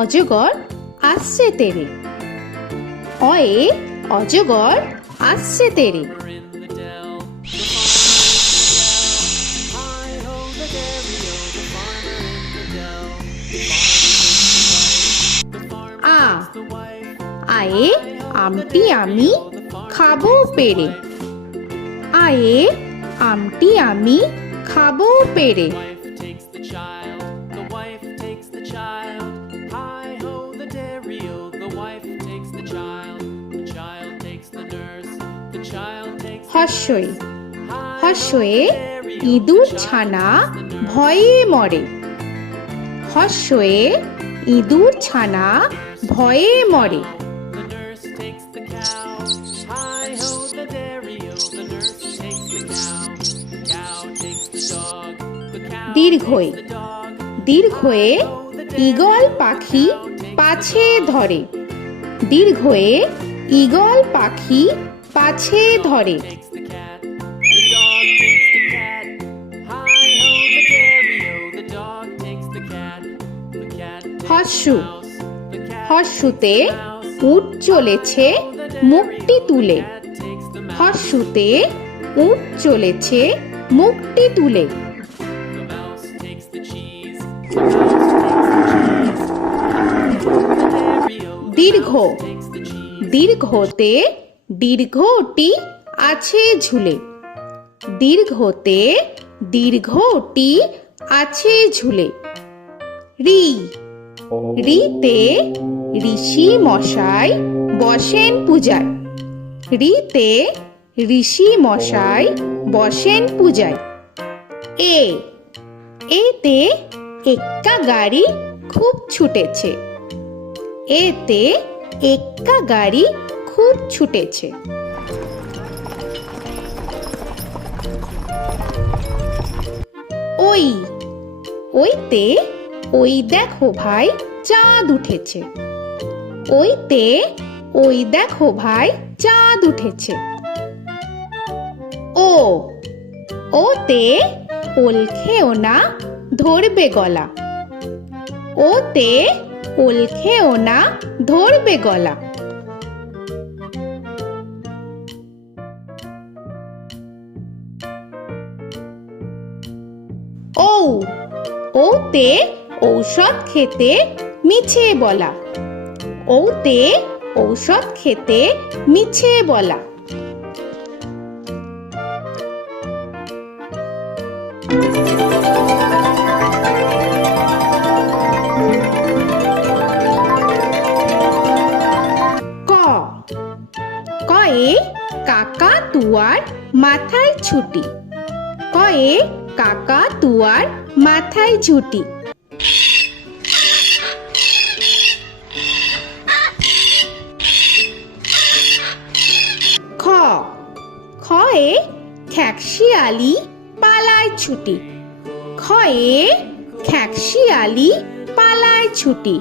অজগর আসছে তেরে। অয়ে অজগর আসছে তেরে। আ আয়ে আমটি আমি খাবো পেরে। আয়ে আমটি আমি খাবো পেরে। হর্ষই হর্ষয়ে ইঁদুর ছানা ভয়ে মরে। হর্ষয়ে ইঁদুর ছানা ভয়ে মরে। দীর্ঘই দীর্ঘয়ে ঈগল পাখি পাছে ধরে। দীর্ঘয়ে ঈগল পাখি পাছে ধরে। হর্ষু হর্ষুতে উট চলেছে মুখটি তুলে। হর্ষুতে উট চলেছে মুখটি তুলে। দীর্ঘ দীর্ঘতে দীর্ঘটি আছে ঝুলে। দীর্ঘতে দীর্ঘটি আছে ঝুলে। রি রিতে ঋষি মশাই বসেন পূজায়। রিতে ঋষি মশাই বসেন পূজায়। এ এতে এক্কা গাড়ি খুব ছুটেছে। এতে এক্কা গাড়ি খুব ছুটেছে। ওই ওইতে ওই দেখো ভাই চাঁদ উঠেছে। ওইতে ওই দেখো ভাই চাঁদ উঠেছে। ও ওতে ওল খেও না ধরবে গলা। ওতে ওল খেও না ধরবে গলা। ঔ ওতে ঔষধ খেতে মিছে বলা। ওতে ঔষধ খেতে মিছে বলা। ক কয়ে কাকা তুয়ার মাথায় ছুটি। কয়ে কাকা তুয়ার মাথায় ঝুটি। খ খয়ে খ্যাকশিয়ালি পালায় ছুটি। খয়ে খ্যাকশিয়ালি পালায় ছুটি।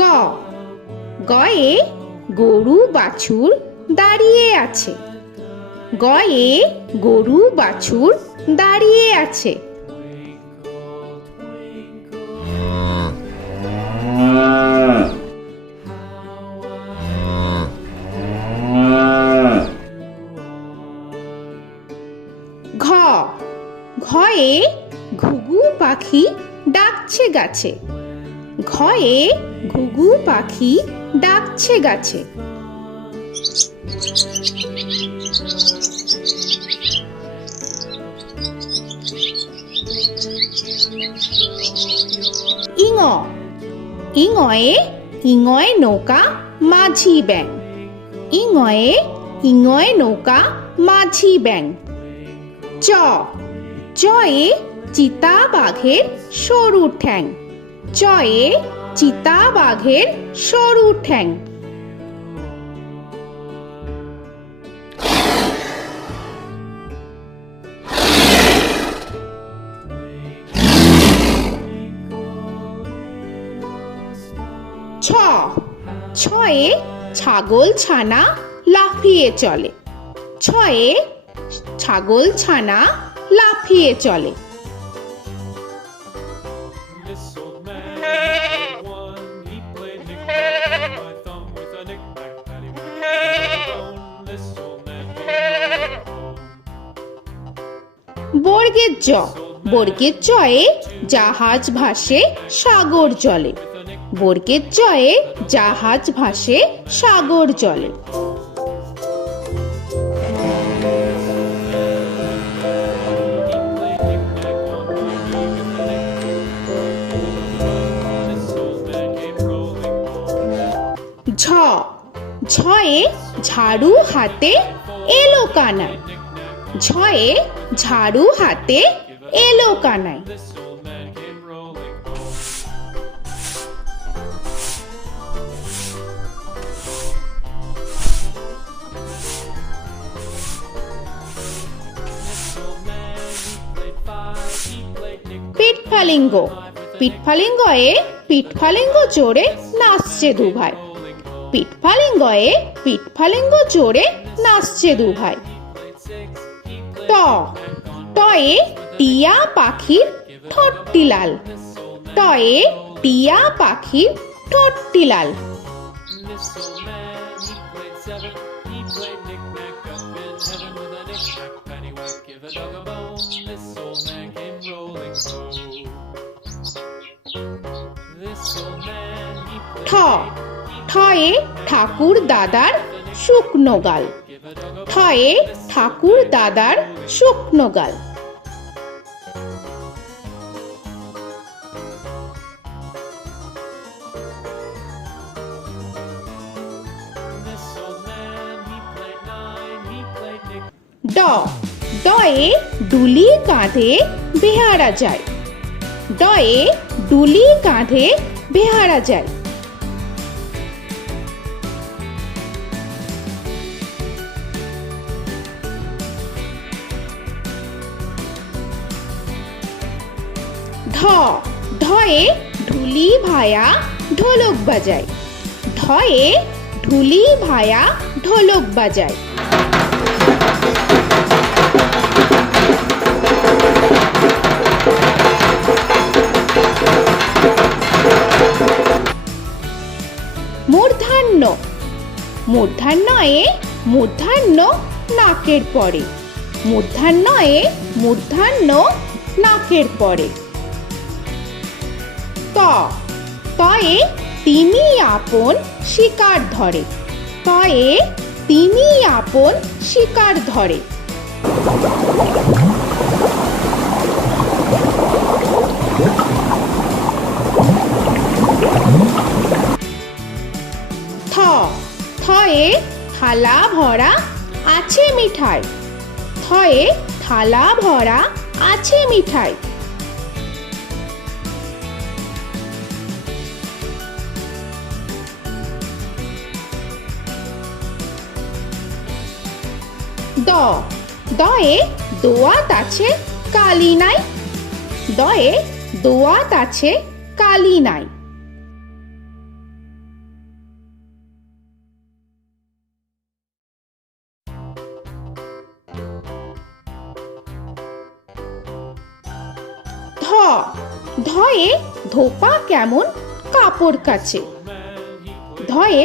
গ গয়ে গরু বাছুর দাঁড়িয়ে আছে। গয়ে গরু বাছুর দাঁড়িয়ে আছে। ঘ ঘয়ে ঘুঘু পাখি ডাকছে গাছে। ঘয়ে ঘুঘু পাখি ডাকছে গাছে। ইঙ ইঙয়ে ইঙয়ে নৌকা মাঝি ব্যাং। ইঙয়ে ইঙয়ে নৌকা মাঝি ব্যাং। চ চয়ে চিতা বাঘের সরু ঠ্যাং। চয়ে চিতা বাঘের সরু ঠ্যাং। ছ ছয়ে ছাগল ছানা লাফিয়ে চলে। ছয়ে ছাগল ছানা লাফিয়ে চলে। This old man had one. He played knick-knack, my thumb with a knick-knack, paddywhack, this old man came home. বর্গের জ, বর্গের জয়ে জাহাজ ভাসে সাগর জলে। বর্গের জয়ে জাহাজ ভাসে সাগর জলে। ঝ, ঝয়ে ঝাড়ু হাতে এলো কানাই। ঝয়ে ঝাড়ু হাতে এলো Kanai. This old man came rolling home. This old man, he played five. He played knick-knack. পিঠফালিঙ্গ, পিঠফালিঙ্গয়ে পিঠফালিঙ্গ জোরে নাচছে দুভাই। পিঠফালিঙ্গয়ে পিঠফালিঙ্গ জোরে নাচছে দুভাই। ট, টয়ে টিয়া পাখির ঠোঁটটি লাল। টয়ে টিয়া পাখির ঠোঁটটি লাল। This old man, he played seven. He played knick-knack up in heaven with a knick-knack, paddywhack, give a dog a bone. This old man came rolling home. This old man, he ঠ, played ঠয়ে ঠাকুর দাদার শুকনো গাল। give a dog a ঠয়ে ঠাকুর দাদার শুকনো গাল। This old man, he played nine. He played knick. ড, ডয়ে ডুলি কাঁধে বেহারা যায়। ডয়ে ডুলি কাঁধে বেহারা যায়। ঢ, ঢয়ে ঢুলি ভায়া ঢোলক বাজায়। ঢয়ে ঢুলি ভায়া ঢোলক বাজায়। মূর্ধন্য, মূর্ধন্যয়ে মূর্ধন্য নাকের পরে। মূর্ধন্যয়ে মূর্ধন্য নাকের পরে। ত, তয়ে তিনি আপন শিকার ধরে। তয়ে তিনি আপন শিকার ধরে। থ, থয়ে থালা ভরা আছে মিঠাই। থয়ে থালা ভরা আছে মিঠাই। দ, দয়ে দোয়াত আছে কালি নাই। দয়ে দোয়াত আছে কালি নাই। ধ, ধয়ে ধোপা কেমন কাপড় কাচে। ধয়ে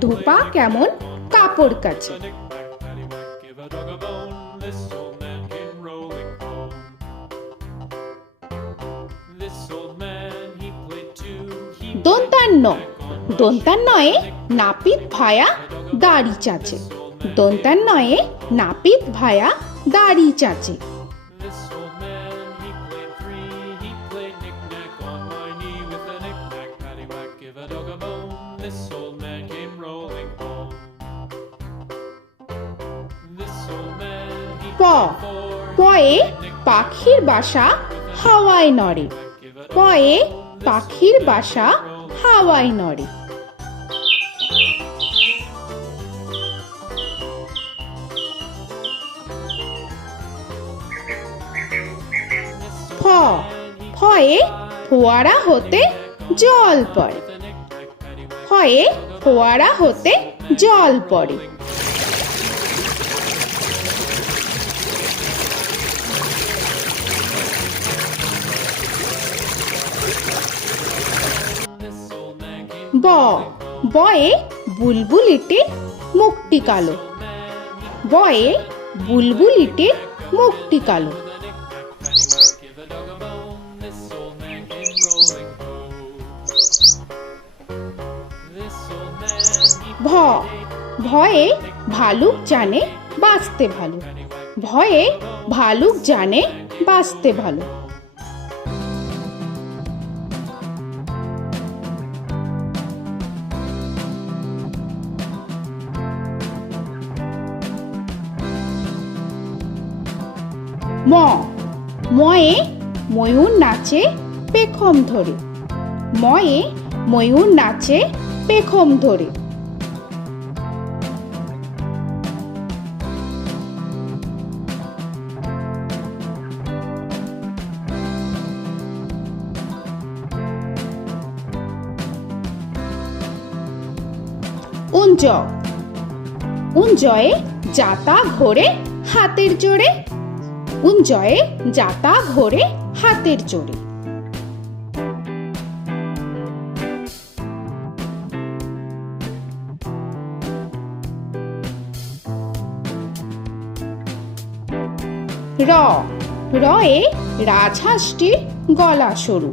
ধোপা কেমন কাপড় কাচে। Knick-knack, paddywhack, give a dog a bone. This old man came rolling home. This old man, he played two. He দন্তান্ন, দন্তান্নয়ে নাপিত ভায়া দাড়ি চাচে। দন্তান্নয়ে নাপিত ভায়া দাড়ি চাচে। This old man, he played three. He played knick-knack on my knee with a knick-knack, paddywhack, give a dog a bone. This old man came rolling home. This old man, he প, played four. পয়ে পাখির বাসা হাওয়ায় নড়ে। পয়ে পাখির বাসা হাওয়ায় নড়ে। ফ, ফয়ে ফোয়ারা হতে জল পড়ে। ফয়ে ফোয়ারা হতে জল পড়ে। ব বয়ে বুলবুলিটির মুখটি কালো। বয়ে বুলবুলিটির মুখটি কালো। Give a dog a bone, this old man came rolling home. This old man, he ভ ভয়ে ভালুক জানে বাঁচতে ভালো। ভয়ে ভালুক জানে বাঁচতে ভালো। ম ময়ে ময়ূর নাচে পেখম ধরে। ময়ে ময়ূর নাচে পেখম ধরে। উঞ্জ উঞ্জয়ে যাতা ঘোরে হাতের জোরে। উঞ্জয়ে যাতা ঘোরে হাতের জোরে। র রয়ে রাজহাঁসটির গলা সরু।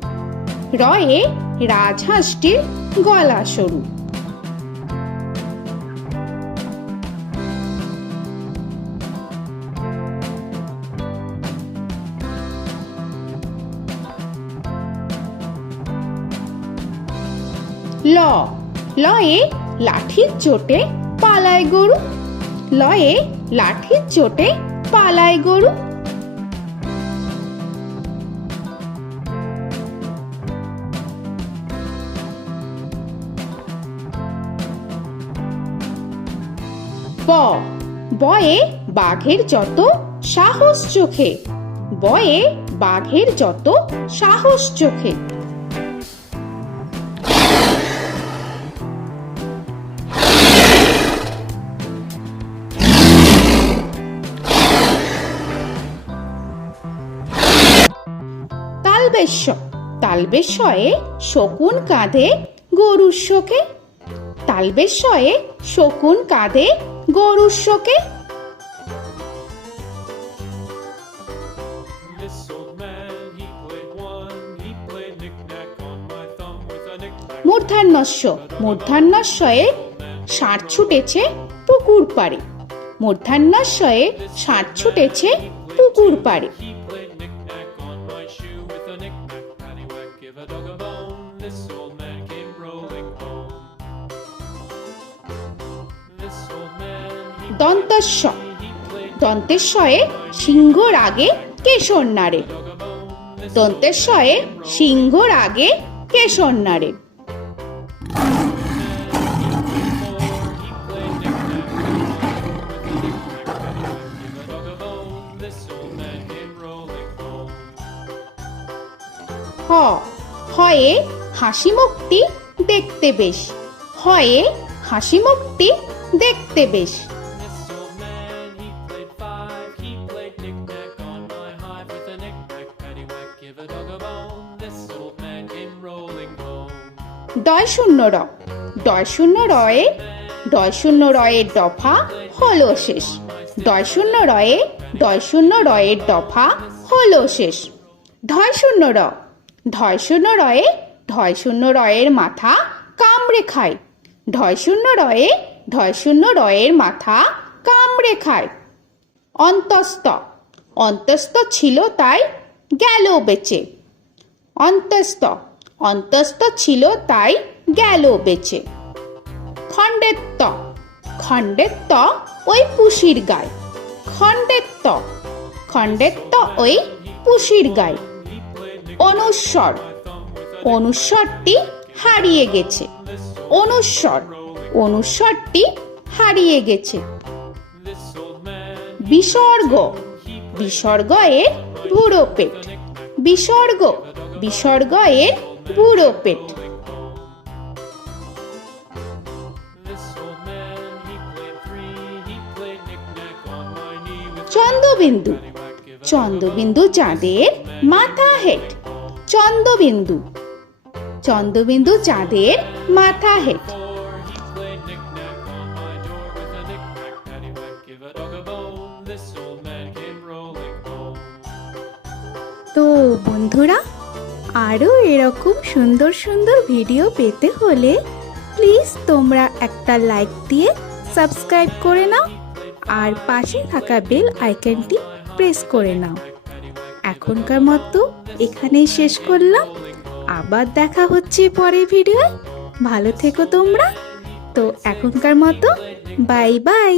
রয়ে রাজহাঁসটির গলা সরু। ল লয়ে লাঠির চোটে পালায় গরু। লয়ে লাঠির চোটে পালায় গরু। ব বয়ে বাঘের যত সাহস চোখে। বয়ে বাঘের যত সাহস চোখে। তালবেশ্য তালবেশ্যয়ে শকুন কাঁধে গরুর শোকে। তালবেশ্যয়ে শকুন কাঁধে গরুর শোকে। This old man, he played one, he played knick-knack on my thumb with a knick-knack. মূর্ধন্যস্য মূর্ধন্যস্বয়ে ষাঁড় ছুটেছে পুকুর পাড়ে। মূর্ধন্যস্বয়ে ষাঁড় ছুটেছে পুকুর পাড়ে। He played knick-knack on my shoe with a knick-knack, paddywhack, give a dog a bone. This old man came rolling home. This old man, he দন্তস্ব played দন্তেশ্বয়ে সিংহর আগে কেশর নাড়ে। dog a bone. This দন্তেশ্বয়ে সিংহর আগে কেশর নাড়ে। he played knick-knack on my with a knick-knack, paddywhack, give a dog a bone. This old man came rolling home. হ হয়ে হাসি মুখটি দেখতে বেশ। হয়ে হাসি মুখটি দেখতে বেশ। This old man, he played five, he played knick-knack on my hive with a knick-knack, paddywhack, give a dog a bone. This old man came rolling home. ডয় শূন্য র ডয় শূন্য রয়ে ডয় শূন্য রয়ের দফা হলো শেষ। ডয় শূন্য রয়ে ডয় শূন্য রয়ের দফা হলো শেষ। ঢয় শূন্য র ঢয় শূন্য রয়ে ঢয় শূন্য রয়ের মাথা কামড়ে খায়। ঢয় শূন্য রয়ে ঢয় শূন্য রয়ের মাথা কামড়ে খায়। অন্তস্থ অন্তস্থ ছিল তাই গেল বেঁচে। অন্তস্থ অন্তস্থ ছিল তাই গেল বেঁচে। খণ্ডেত্ব খণ্ডেত্ব ওই পুষির গায়। খণ্ডেত্ব খণ্ডেত্ব ওই পুষির গায়। অনুস্বর অনুস্বরটি হারিয়ে গেছে। অনুস্বর অনুস্বরটি হারিয়ে গেছে। This old man, বিসর্গ বিসর্গ এর বুড়ো পেট। বিসর্গ বিসর্গ এর বুড়ো পেট। this old man, he played three, he played knick-knack on my knee with Chandrabindu paddywhack, give a Chandrabindu চাঁদের মাথা হেট। চন্দ্রবিন্দু চন্দ্রবিন্দু চাঁদের মাথা head. Before he played knick-knack on my door with a knick-knack, paddywhack, give a dog a bone. This old man came rolling home. তো বন্ধুরা, আরও এরকম সুন্দর সুন্দর ভিডিও পেতে হলে প্লিজ তোমরা একটা লাইক দিয়ে সাবস্ক্রাইব করে নাও আর পাশে থাকা বেল আইকনটি প্রেস করে নাও। এখনকার মতো এখানেই শেষ করলাম, আবার দেখা হচ্ছে পরের ভিডিও। ভালো থেকো তোমরা। তো এখনকার মতো বাই বাই।